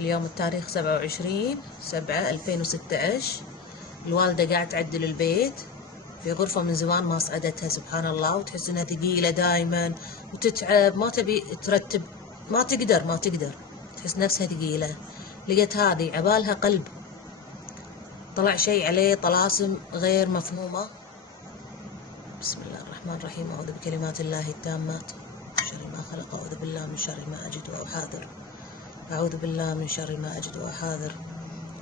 اليوم التاريخ 27/7/2016. الوالدة قاعد تعدل البيت في غرفة من زمان ما صعدتها، سبحان الله، وتحس انها ثقيلة دايما وتتعب، ما تبي ترتب، ما تقدر تحس نفسها ثقيلة. لقيت هذه عبالها قلب، طلع شيء عليه طلاسم غير مفهومة. بسم الله الرحمن الرحيم. أعوذ بكلمات الله التامات من شر ما خلق. أعوذ بالله من شر ما أجد وأحاذر. أعوذ بالله من شر ما أجد وأحاذر.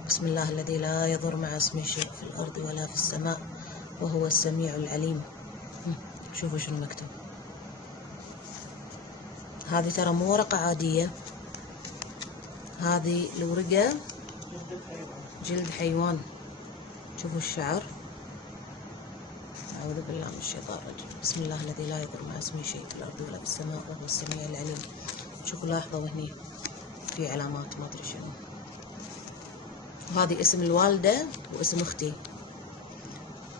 بسم الله الذي لا يضر مع اسمه شيء في الأرض ولا في السماء وهو السميع العليم. شوفوا شنو مكتوب. هذه ترى مو ورقة عادية، هذه الورقة جلد حيوان. شوفوا الشعر. أعوذ بالله من الشيطان الرجيم. بسم الله الذي لا يضر مع اسمه شيء في الأرض ولا في السماء وهو السميع العليم. شوفوا لاحظوا هني في علامات ما أدري شنو. وهذه اسم الوالدة واسم أختي.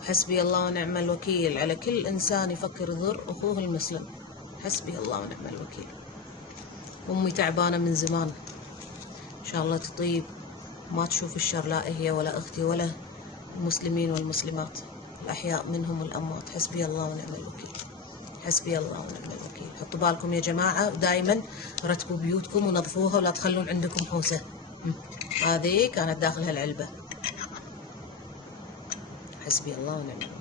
حسبي الله ونعم الوكيل على كل إنسان يفكر يضر أخوه المسلم. حسبي الله ونعم الوكيل. أمي تعبانة من زمان، إن شاء الله تطيب ما تشوف الشر، لا هي ولا أختي ولا المسلمين والمسلمات الأحياء منهم والأموات. حسبي الله ونعم الوكيل. حسبي الله ونعم الوكيل. حطوا بالكم يا جماعة، ودائما رتبوا بيوتكم ونظفوها ولا تخلون عندكم حوسة. هذه كانت داخلها العلبة. حسبي الله ونعم الوكيل.